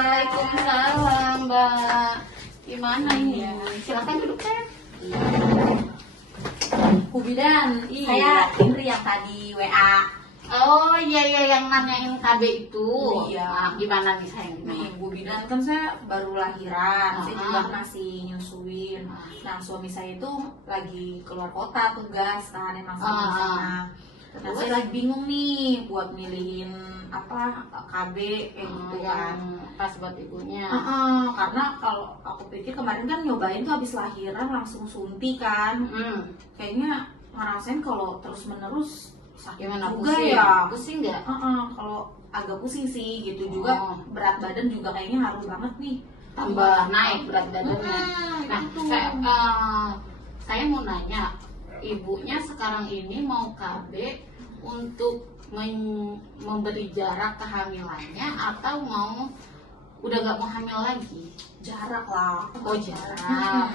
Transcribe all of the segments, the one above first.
Waalaikumsalam, Mbak. Gimana ini? Silakan duduk ya. Bu Bidan, Iya. saya Indri yang tadi WA. Oh iya yang nanyain KB itu. Iya. Nah, gimana nih sayang? Nih Bu Bidan, kan saya baru lahiran, saya juga Ah. masih nyusuin. Nah suami saya itu lagi keluar kota tugas kan, emang sama di sana. Nah Terus? saya lagi bingung nih buat milihin apa KB kayak gitu kan. Yang pas buat ibunya. Karena kalau aku pikir kemarin kan nyobain tuh habis lahiran langsung suntik kan. Kayaknya ngerasain kalau terus menerus sakit Gimana, juga pusing? ya. Pusing nggak? Kalau agak pusing sih gitu juga, Oh. berat badan juga kayaknya ngaruh banget nih. Tambah naik berat badannya. Nah, gitu. saya mau nanya, ibunya sekarang ini mau KB untuk memberi jarak kehamilannya atau mau udah gak mau hamil lagi? Jarak lah. Oh jarak.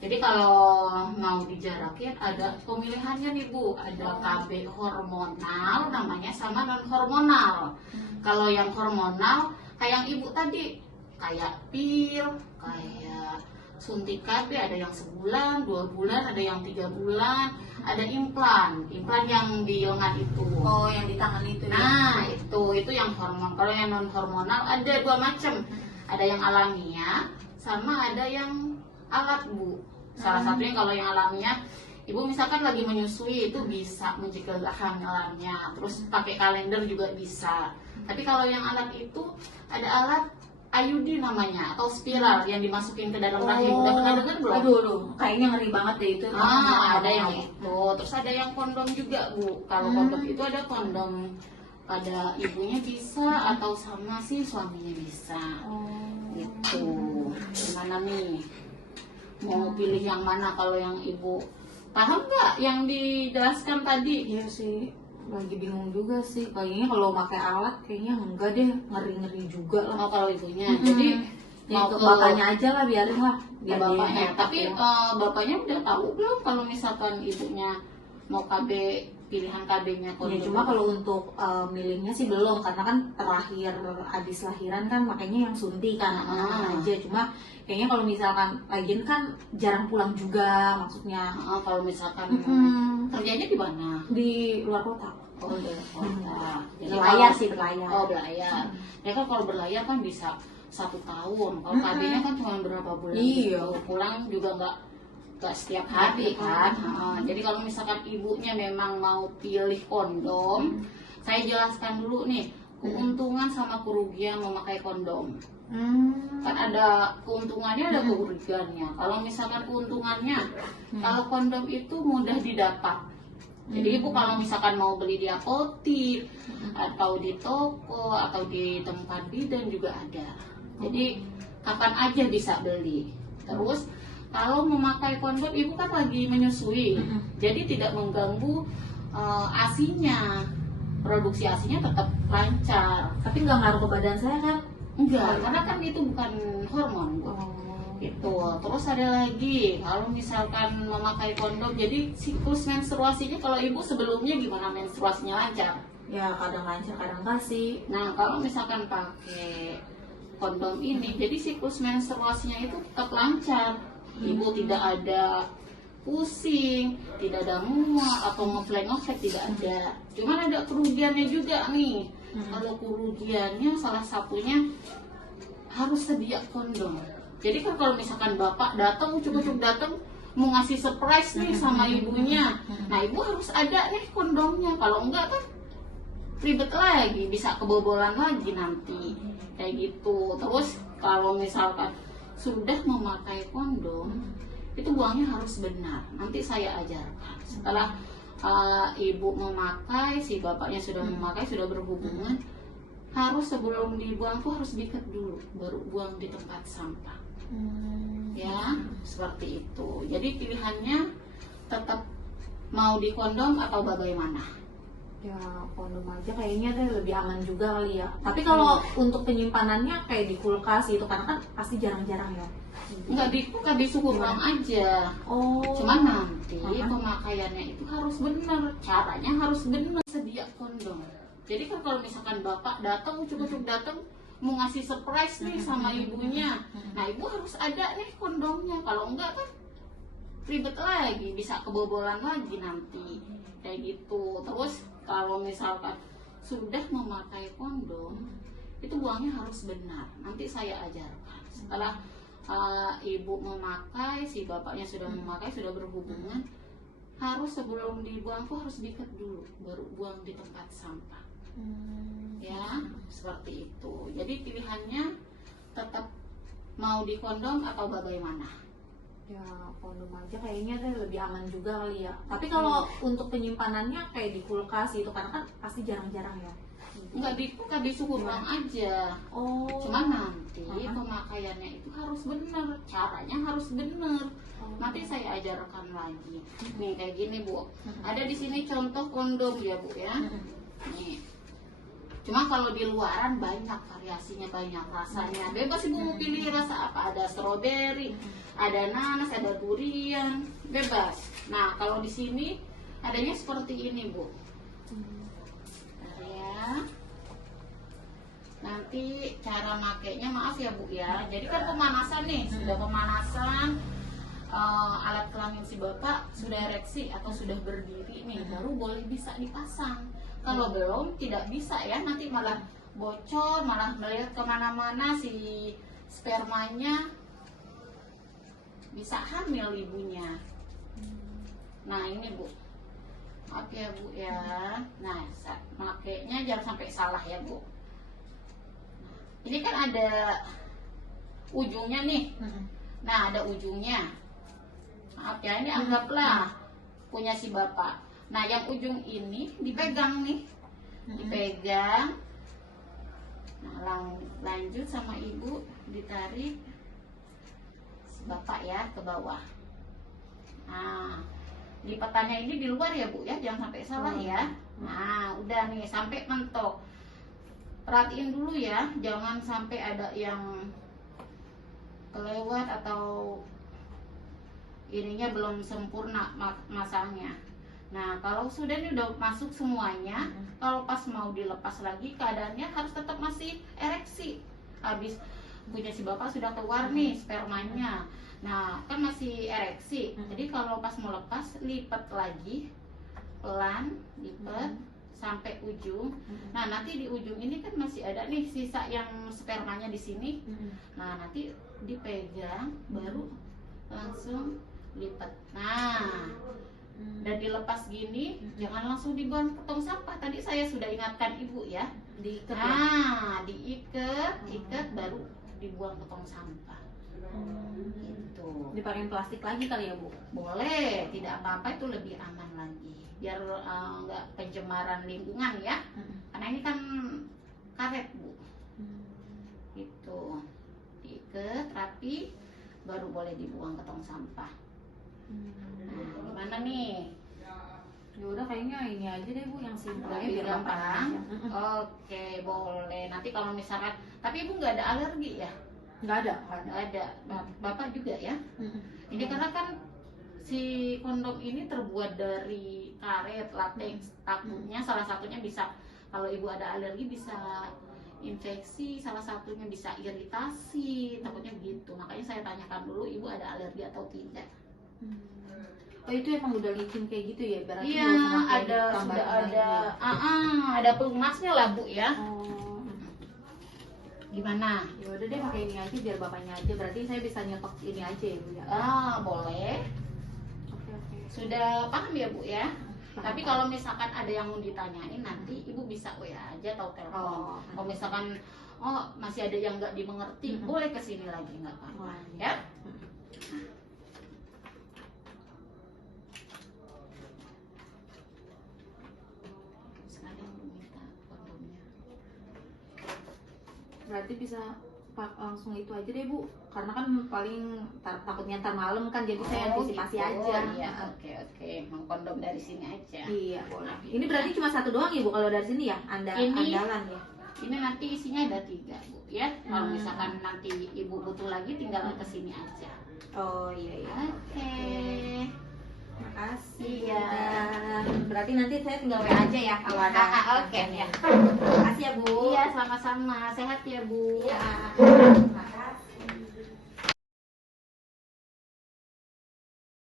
Jadi kalau mau dijarakin ada pemilihannya nih Bu, ada KB hormonal namanya sama non hormonal. Kalau yang hormonal kayak yang Ibu tadi, kayak pil, kayak suntik KB, ada yang sebulan, 2 bulan, ada yang 3 bulan, ada implan yang di lengan itu. Oh, yang di tangan itu. Nah itu yang hormon. Kalau yang non hormonal ada 2 macam, ada yang alamiah sama ada yang alat Bu. Salah satunya kalau yang alamiah, ibu misalkan lagi menyusui itu bisa mencegah kehamilannya, terus pakai kalender juga bisa. Tapi kalau yang alat itu ada alat IUD namanya atau spiral yang dimasukin ke dalam rahim. Udah pernah dengar belum? Aduh, kayaknya ngeri banget deh itu. Ada yang itu, terus ada yang kondom juga Bu. Kalau kondom itu ada kondom pada ibunya bisa atau sama si suaminya bisa. Gitu. Gimana nih? Mau pilih yang mana? Kalau yang ibu paham nggak yang dijelaskan tadi? Iya sih, lagi bingung juga sih. Kayaknya kalau pakai alat kayaknya enggak deh, ngeri-ngeri juga lah. Oh, kalau ibunya. Jadi Mau mau ke ke bapaknya aja lah, biarin lah. ya Biar bapaknya. dia Tapi bapaknya udah tahu belum kalau misalkan ibunya mau KB, pilihan KB-nya ya, kondom? cuma kalau untuk milihnya sih belum, karena kan terakhir habis lahiran kan makanya yang suntik kan aja. Cuma kayaknya kalau misalkan lagian kan jarang pulang juga maksudnya. Kalau misalkan kerjanya di mana? Di luar kota. Oh, di kota. Jadi Berlayar kalau- sih, berlayar. Oh, berlayar. Ya kan kalau berlayar kan bisa 1 tahun. Kalau KB-nya kan cuma berapa bulan? Iya. Gitu. Pulang juga nggak setiap hari kan. Jadi kalau misalkan ibunya memang mau pilih kondom, saya jelaskan dulu nih keuntungan sama kerugian memakai kondom. Kan ada keuntungannya, ada kerugiannya. Kalau misalkan keuntungannya, kalau kondom itu mudah didapat. Jadi ibu kalau misalkan mau beli di apotik atau di toko atau di tempat bidan juga ada. Jadi kapan aja bisa beli. Terus kalau memakai kondom, ibu kan lagi menyusui, jadi tidak mengganggu ASI-nya. Produksi ASI-nya tetap lancar. Tapi nggak ngaruh ke badan saya kan? Enggak, karena kan itu bukan hormon Bu. Itu. Terus ada lagi, kalau misalkan memakai kondom, jadi siklus menstruasinya kalau ibu sebelumnya gimana, menstruasinya lancar? Ya kadang lancar, kadang enggak sih. Nah kalau misalkan pakai kondom ini, jadi siklus menstruasinya itu tetap lancar. Ibu tidak ada pusing, tidak ada mual atau ngeflek tidak ada. Cuman ada kerugiannya juga nih. Kalau kerugiannya salah satunya harus sedia kondom. Jadi kan kalau misalkan bapak datang, ucuk-ucuk datang mau ngasih surprise nih sama ibunya, nah ibu harus ada nih kondomnya. Kalau enggak kan ribet lagi, bisa kebobolan lagi nanti kayak gitu. Terus kalau misalkan sudah memakai kondom, itu buangnya harus benar. Nanti saya ajarkan. Setelah ibu memakai, si bapaknya sudah memakai, sudah berhubungan, harus sebelum dibuang tuh harus diikat dulu, baru buang di tempat sampah. Ya, seperti itu. Jadi pilihannya tetap mau di kondom atau bagaimana? Ya kondom aja kayaknya deh lebih aman juga kali ya. Tapi kalau untuk penyimpanannya kayak di kulkas gitu, karena kan pasti jarang-jarang ya. Nggak di suhu ruang aja. Oh. Cuman nanti pemakaiannya itu harus benar, caranya harus benar. Sedia kondom. Jadi kan kalau misalkan bapak datang, ucuk-ucuk datang mau ngasih surprise nih sama ibunya. Nah, ibu harus ada nih kondomnya. Kalau enggak kan ribet lagi, bisa kebobolan lagi nanti. Kayak gitu. Terus kalau misalkan sudah memakai kondom, itu buangnya harus benar. Nanti saya ajarkan. Setelah ibu memakai, si bapaknya sudah memakai, sudah berhubungan, harus sebelum dibuang tuh harus diikat dulu, baru buang di tempat sampah. Ya, seperti itu. Jadi pilihannya tetap mau di kondom atau bagaimana? Ya kondom aja kayaknya deh lebih aman juga kali ya. Tapi kalau untuk penyimpanannya kayak di kulkas gitu, karena kan pasti jarang-jarang ya. Nggak dibuka di suhu ruang aja. Oh. Cuman nanti pemakaiannya itu harus benar, caranya harus benar. Nanti saya ajarkan lagi. Nih kayak gini Bu. Ada di sini contoh kondom ya Bu ya. Nih. Cuma kalau di luaran banyak variasinya, banyak rasanya. Bebas Ibu mau pilih rasa apa. Ada strawberry, ada nanas, ada durian, bebas. Nah kalau di sini adanya seperti ini Bu. Ya. Nanti cara makainya maaf ya Bu ya. Jadi kan pemanasan nih, sudah pemanasan. Alat kelamin si bapak sudah ereksi atau sudah berdiri nih, baru boleh bisa dipasang. Kalau belum tidak bisa ya, nanti malah bocor, malah melihat kemana-mana si spermanya, bisa hamil ibunya. Nah ini Bu, maaf ya Bu ya. Nah makainya jangan sampai salah ya Bu. Ini kan ada ujungnya nih. Nah ada ujungnya. Maaf ya, ini anggaplah punya si bapak. Nah yang ujung ini dipegang nih, dipegang. Nah lanjut sama ibu ditarik si bapak ya ke bawah. Nah lipatannya ini di luar ya Bu ya, jangan sampai salah ya. Nah udah nih sampai mentok. Perhatiin dulu ya, jangan sampai ada yang kelewat atau ininya belum sempurna masangnya. Nah kalau sudah ini udah masuk semuanya, kalau pas mau dilepas lagi keadaannya harus tetap masih ereksi. Habis punya si bapak sudah keluar nih spermanya, nah kan masih ereksi. Jadi kalau pas mau lepas, lipat lagi pelan, lipat sampai ujung. Nah nanti di ujung ini kan masih ada nih sisa yang spermanya di sini. Nah nanti dipegang baru langsung lipat. Nah dan dilepas gini, jangan langsung dibuang ke tong sampah. Tadi saya sudah ingatkan ibu ya, diikat. Nah diikat baru dibuang ke tong sampah. Gitu. Dipakai plastik lagi kali ya Bu? Boleh, tidak apa-apa, itu lebih aman lagi. Biar nggak pencemaran lingkungan ya. Karena ini kan karet Bu. Gitu. Diikat rapi, baru boleh dibuang ke tong sampah. Nah, gimana nih? Ya udah kayaknya ini aja deh Bu, yang simpel aja Lebih biar gampang. gampang. Oke, boleh. Nanti kalau misalkan, tapi ibu nggak ada alergi ya? Nggak ada. Nggak ada. Bapak juga ya? Ini karena kan si kondom ini terbuat dari karet, latex. Takutnya salah satunya bisa, kalau ibu ada alergi bisa infeksi, salah satunya bisa iritasi, takutnya gitu. Makanya saya tanyakan dulu ibu ada alergi atau tidak. Oh itu emang udah licin kayak gitu ya? Berarti Iya, nggak usah pakai sudah tambahan ada, lagi. ada pelumashnya lah Bu ya. Oh, Gimana? ya udah deh pakai ini aja biar bapaknya aja. Berarti saya bisa nyetok ini aja ya Bu ya? Boleh. Oke. Sudah paham ya Bu ya? Tapi kalau misalkan ada yang mau ditanyain nanti ibu bisa WA aja atau telepon. Kalau misalkan masih ada yang nggak dimengerti, boleh kesini lagi nggak apa-apa ya. Sekarang minta kondomnya. Berarti bisa langsung itu aja deh Bu, karena kan paling takutnya ntar malam kan, jadi saya antisipasi gitu. aja. Iya, oke. Mau kondom dari sini aja. Iya boleh. Ini berarti cuma satu doang ya Bu kalau dari sini ya? Andalan ya? Ini nanti isinya ada 3 Bu ya. Kalau misalkan nanti ibu butuh lagi tinggal ke sini aja. Oh iya. Oke. Makasih Iya. ya. berarti nanti saya tinggal WA aja ya kalau ada. Oke ya. Terima kasih ya Bu. Iya, sama-sama. Sehat ya, Bu. Iya. Terima kasih.